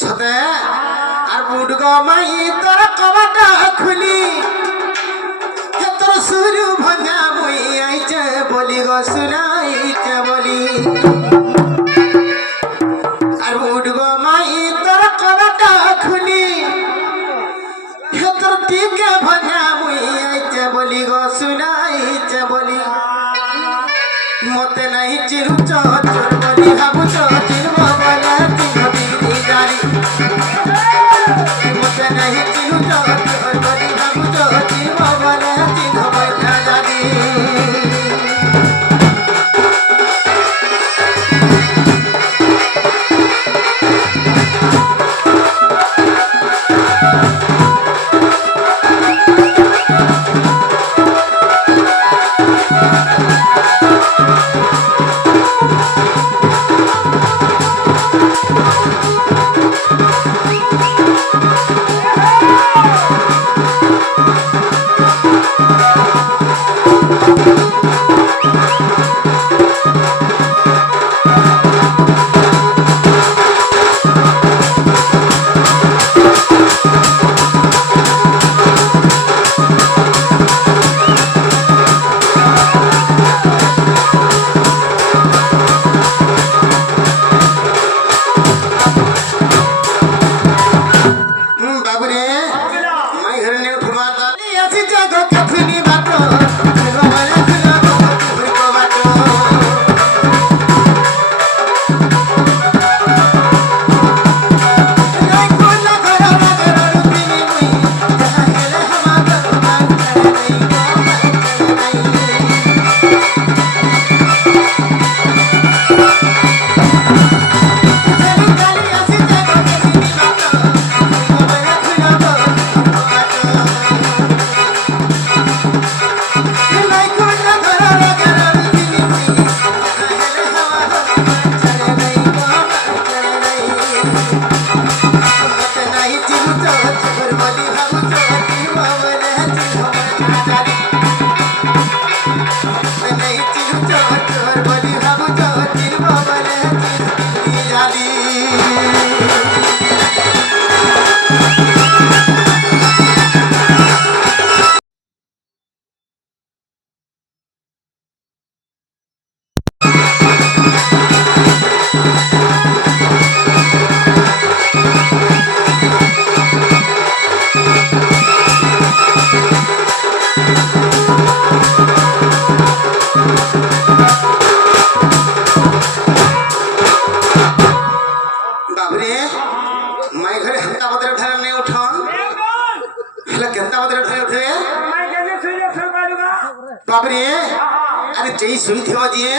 सते আর বুড় মাই তোর কবাটা খুলি তোর সুর ভঞ্জা মুই আইছে বলি গো শুনাইছে বলি আর বুড় মাই তোর কবাটা খুলি তোর টিকে ভঞ্জা মুই আইছে বলি গো শুনাইছে বলি মতে নাই চিরু চোর বলি হাবু চোর চিরব বলে চিরব দিদি জানি মতে নাই চিরু চোর বলি হাবু চোর চিরব বলে চিরব বলে জানি बाबरे अरे जई सुई थेवा दिए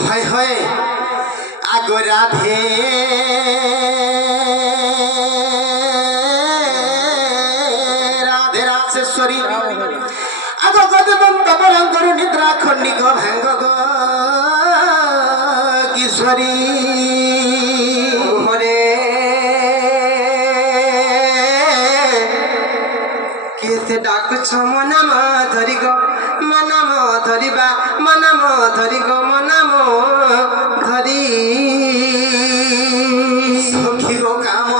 हाय हाय आगो राधे राधे रासेश्वरी आगो गदबंत बलंगरु निद्रा खंडी गो भांग गो किशोरी मोरे केते डाक छमना धरी गो मनाम धरिबा मनाम धरी गो मनाम धरी सखी गो काम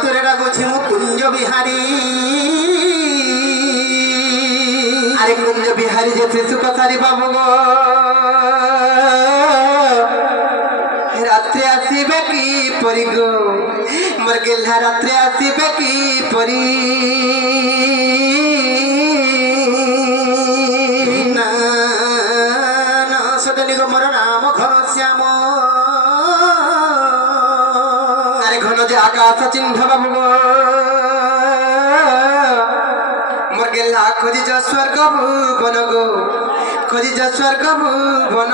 तोरे डाकुछि मु कुंज बिहारी अरे कुंज बिहारी जे सुख सारी बाबू गो रात्रि आसीबे की परी गो मोर गेल्हा रात्रि आसीबे की परी मोर नाम घन श्याम আরে ঘন যে আকাশ চিহ্ন বাবু গো মোর গেলা খোঁজিছ স্বর্গ ভুবন গো খোঁজিছ স্বর্গ ভুবন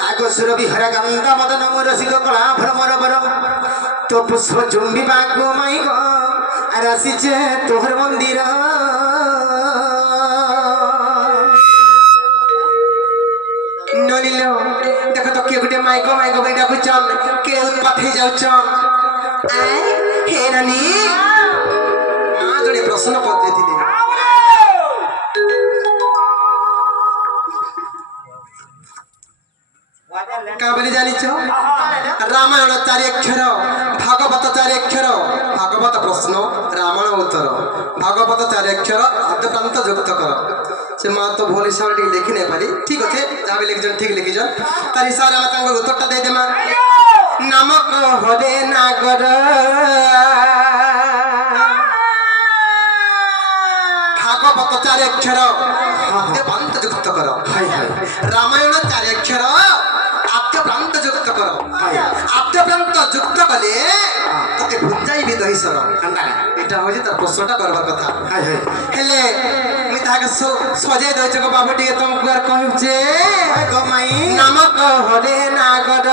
কাগজর বিহরা গন্ধা মদন রসিক কলা ভ্রমর বর তো পুষ্প চুম্বি বাগো মাই গো আর আসিছে তোহর মন্দির ননিল দেখো তো কে গুটে মাইকো মাইকো বই ডাকুছন কে উৎপাত হয়ে যাউছন হে নানি মা জনে প্রশ্ন পদ্ধতি কাবলি জানিছ রামায়ণ 4 অক্ষর ভাগবত 4 অক্ষর ভাগবত প্রশ্ন রামায়ণ উত্তর ভাগবত 4 অক্ষর আদ্যপ্রান্ত যুক্ত কর সে মা তো ভুল হিসাবে টিকে লিখি নাই পারি ঠিক আছে যাবে লিখিছন ঠিক লিখিছন তার হিসাবে আমি তাঙ্ক উত্তরটা দেই দেমা নামক হরে নাগর ভাগবত 4 অক্ষর আদ্যপ্রান্ত যুক্ত কর রামায়ণ 4 অক্ষর আদ্যপ্রান্ত যুক্ত কর আদ্যপ্রান্ত যুক্ত কলে তোকে ভুঞ্জাইবি দহিসর এটা হচ্ছে তার প্রশ্নটা করবার কথা হেলে মুই তাকে সজাই দইছ গো বাবু টিকে তোমাকে আর কহুছে নামক হরে নাগর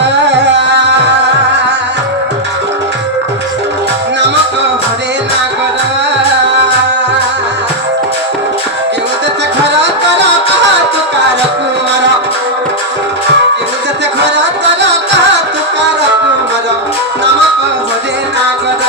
নামক হরে নাগর কেউ দেতে ঘর কর কাহা তুকার কুমার কেউ দেতে ঘর কর কাহা তুকার কুমার নামক হরে নাগর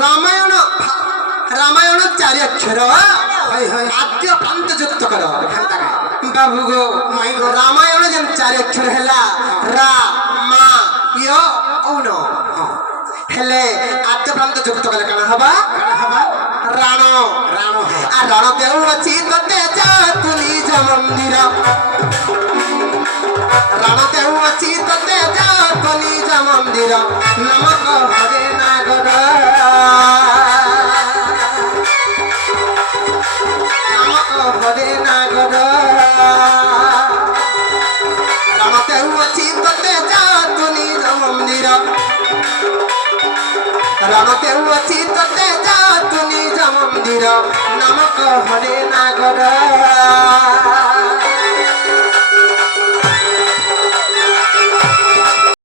রামায়ণ রামায়ণ 4 অক্ষর আদ্য প্রান্ত যুক্ত কর বাবু গো মাই গো রামায়ণ যেন 4 অক্ষর হেলা রা মা ইয় ঔন হেলে আদ্য প্রান্ত যুক্ত কলে কানা হবা রাণ রাণ আর রাণ দেউ আছে ততে যা তু নিজ মন্দির রাণ দেউ আছে ততে যা তু নিজ মন্দির নমক হরে নাগর নমক হরে নাগর রাণ দেউ আছে ততে যা তু নিজ মন্দির রাণ দেউ আছে ততে যা তু নিজ মন্দির নমক হরে নাগর